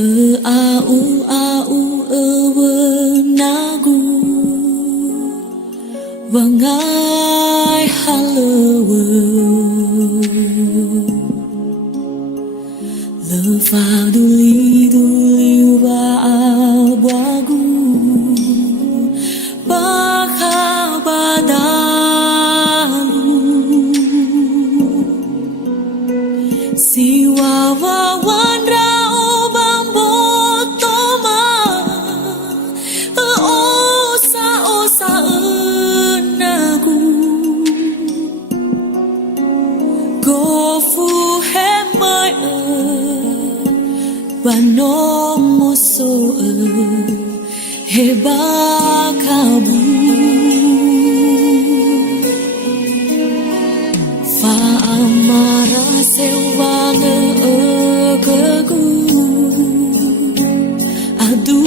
Au nagu wangai halewe lefa duli wa abagu baka badalu siwa wawandra Bano so heba kabu fa amara sewang kegu adu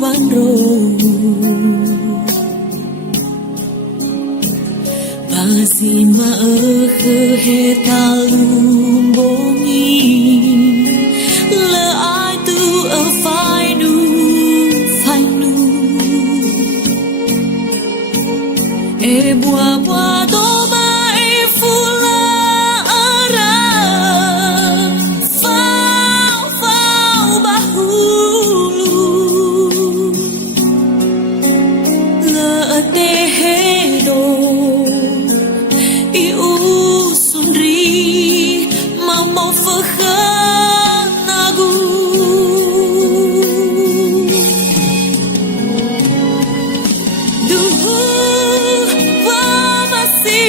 bandro basima hetalum bongi Bois doma e fula ara fau bahulu le tehedo I usundri mamau nagu see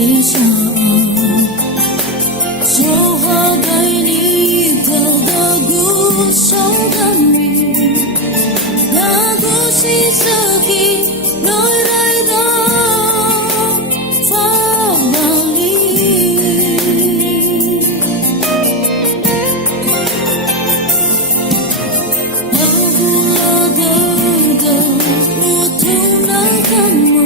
Malaysia Sohagai ni Dagu saudami Dagu si saki Noi raida Fabali Dagu lada Utunang kamu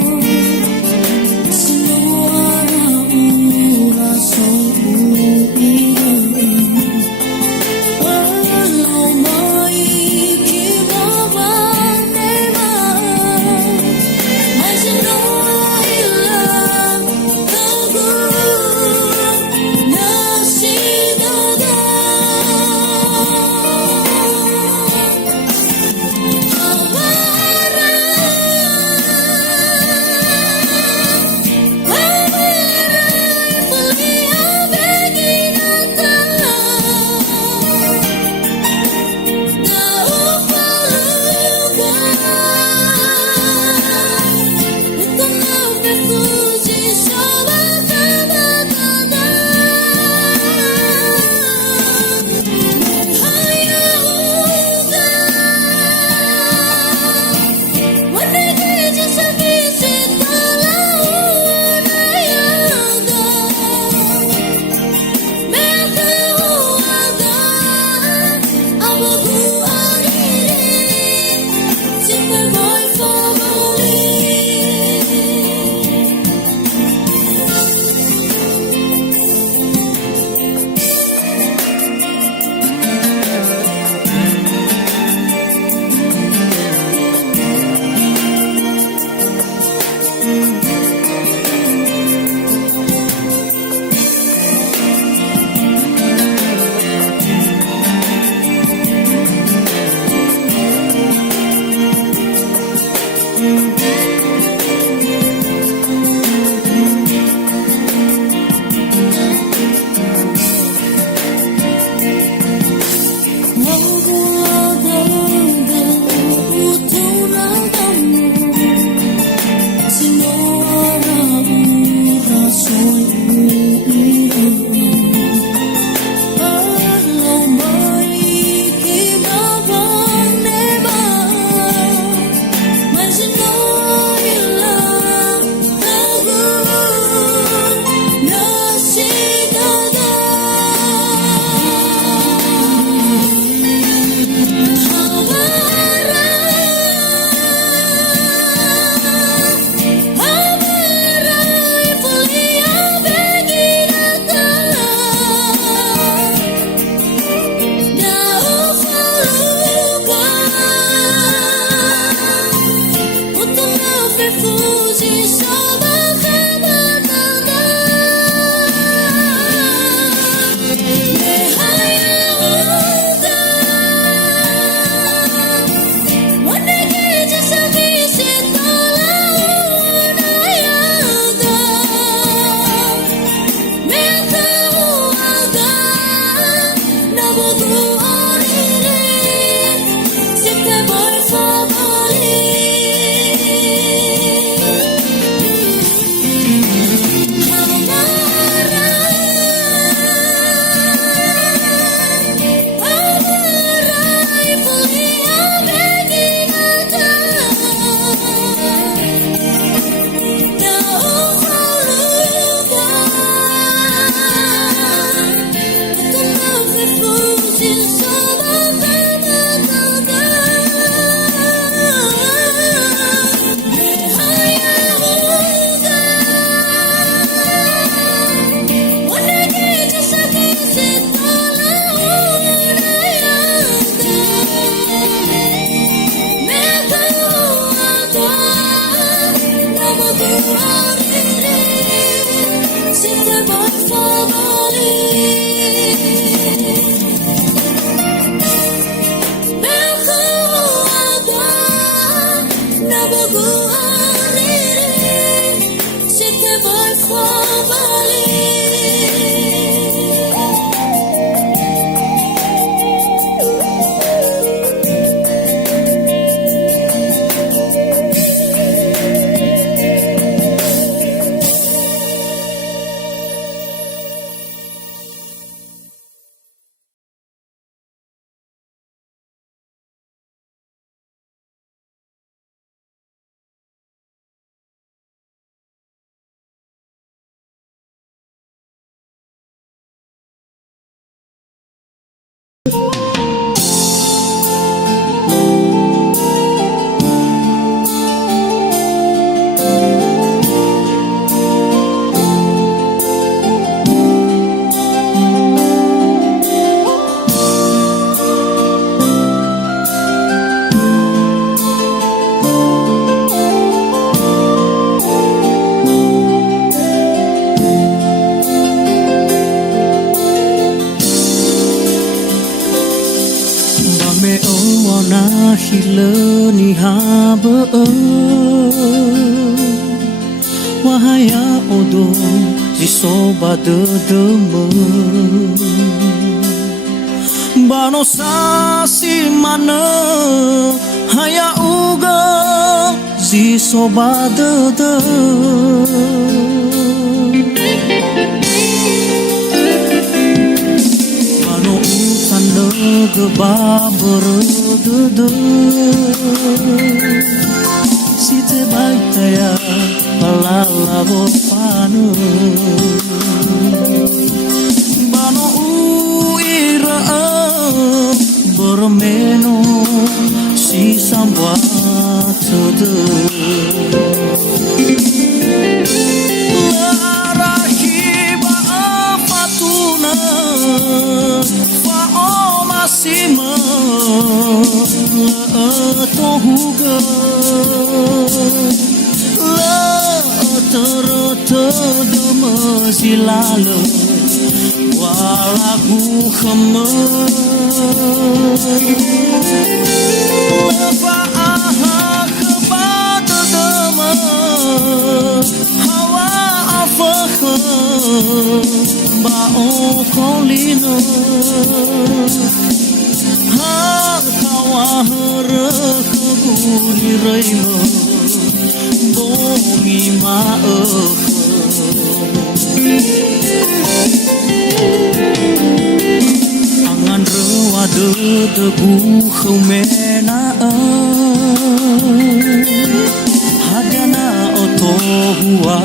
habe wahaya odo si soba dedeme bano sasi mana haya uga si soba dede bano utan dege baber dede si te baitaya palala bopanu bano uira bermeno si sambwa tede larahiba patuna fa o masima tohuga terdama silala walaku khamar lefa aha kepada dama hawa afakha ba'o kolina kawahara kebuni raima bongi maaf angan rewade tebu khumena hadana oto huwa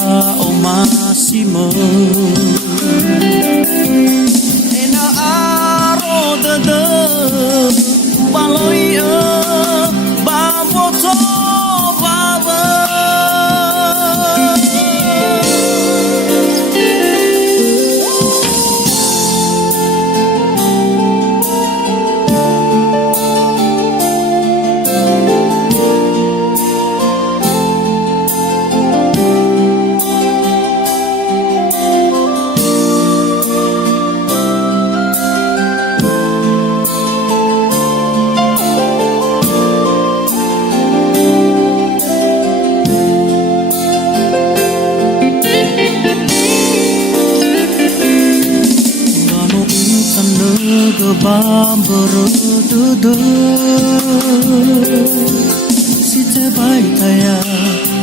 omasima ena aro dede baloya bamoto baba bamber dede si te baitaya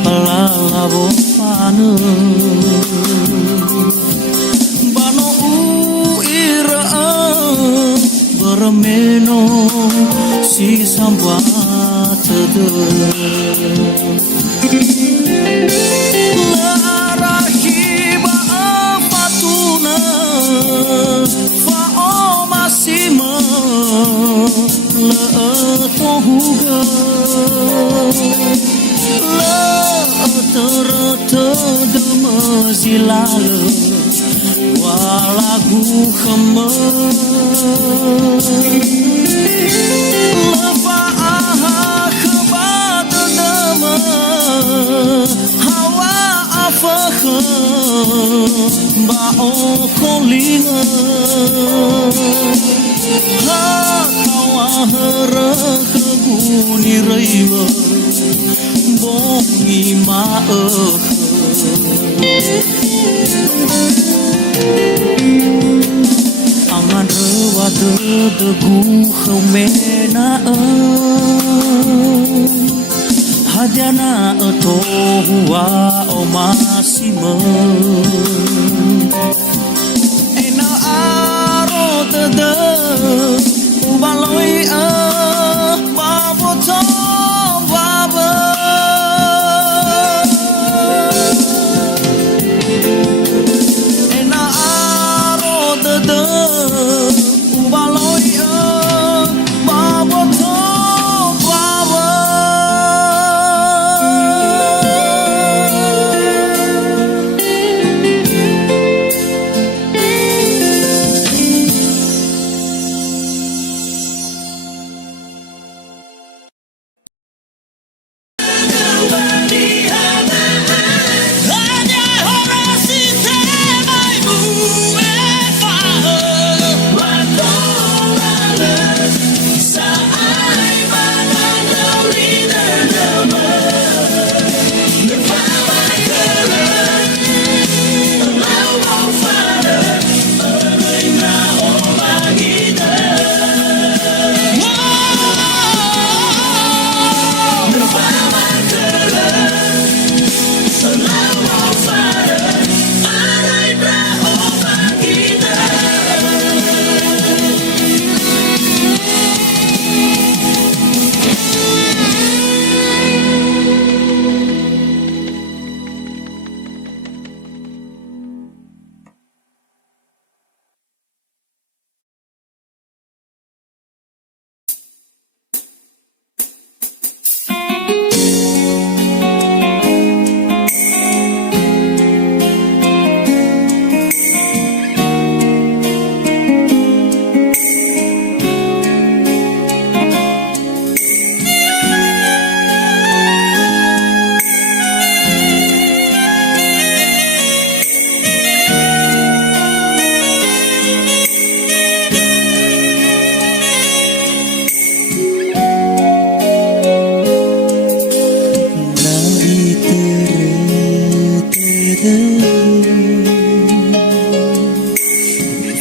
palala bopanu bano uira bermeno si sambwa tede larahiba patuna fa masima la tohuga la terata dama silala walagu khamar lefa aha kepada dama hawa afakha ba'o kolina kawahara kebuni raima bongi maaf angan rewade degu khumena hadana oto huwa omasima ena aro dede baloi baboto baba ena aro dede baloi baboto baba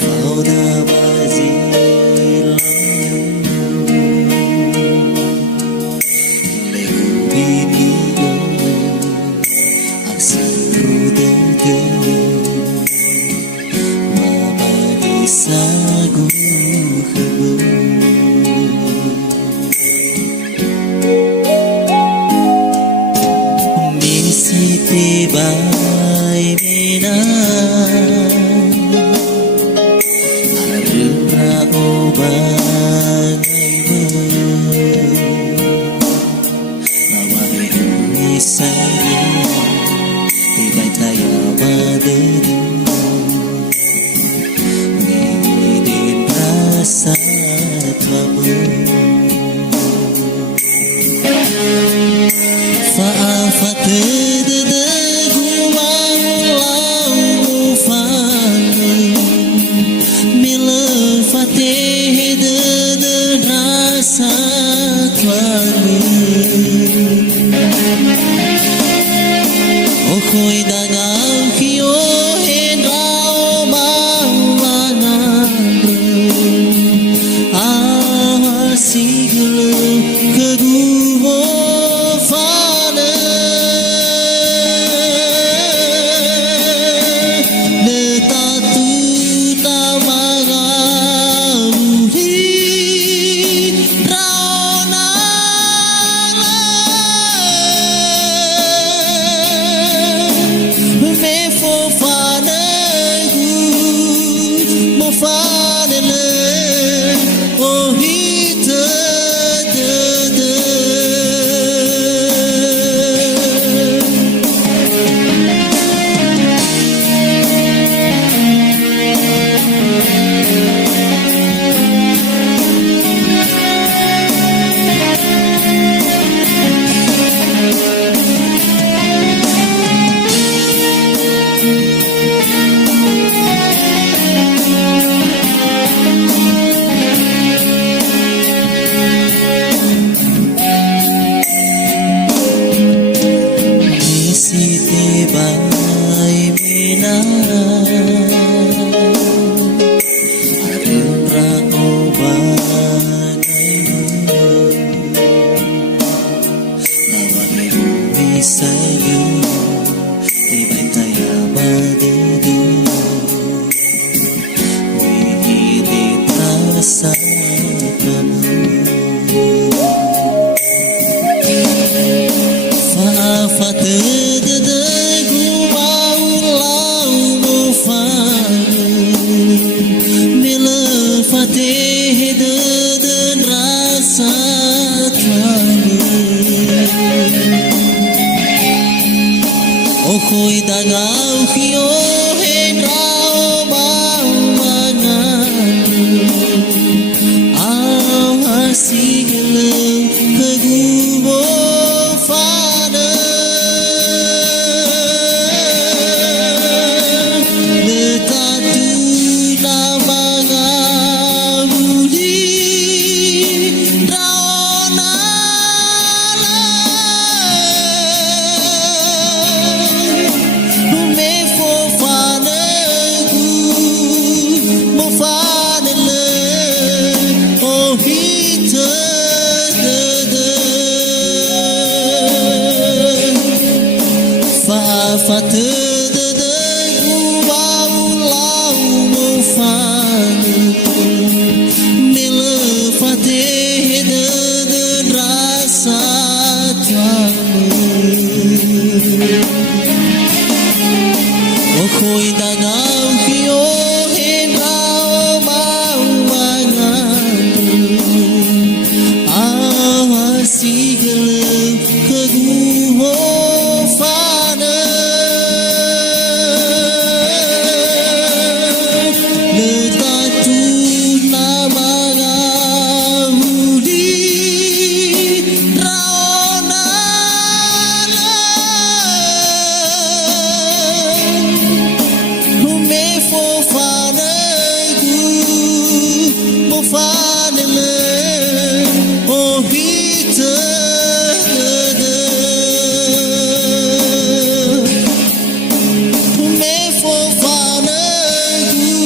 vào đã ba gì lệ bini asru dege mabadi sagu Misi bay mena Arura oba ngai mơ Mawai misai Di bay taya badadu Ngidin rasa twamu Fa'afat Khôi đã ngao khi ô hên rao bao mana hoa si gulu kegu vô phane le ta tu ta maga budi rao na me for father good mo father le oh hita de Siti bay mina Arura oba ngai mơ Mawai misai Di bay taya badadu Ngidin rasa twamu Fa'afat Khôi đã ngao khi ô hên rao bao mana hoa si gulu kegu vô phane le ta tu na maga budi rao na Fa'afat ku bau lau mo fanu Mila fatih de rasa twamu Oh khôi đã ngao khi ô hên rao bao mangan hoa si gulu kegu vô phane le ta tu na maga budi rao na me for fofanaku,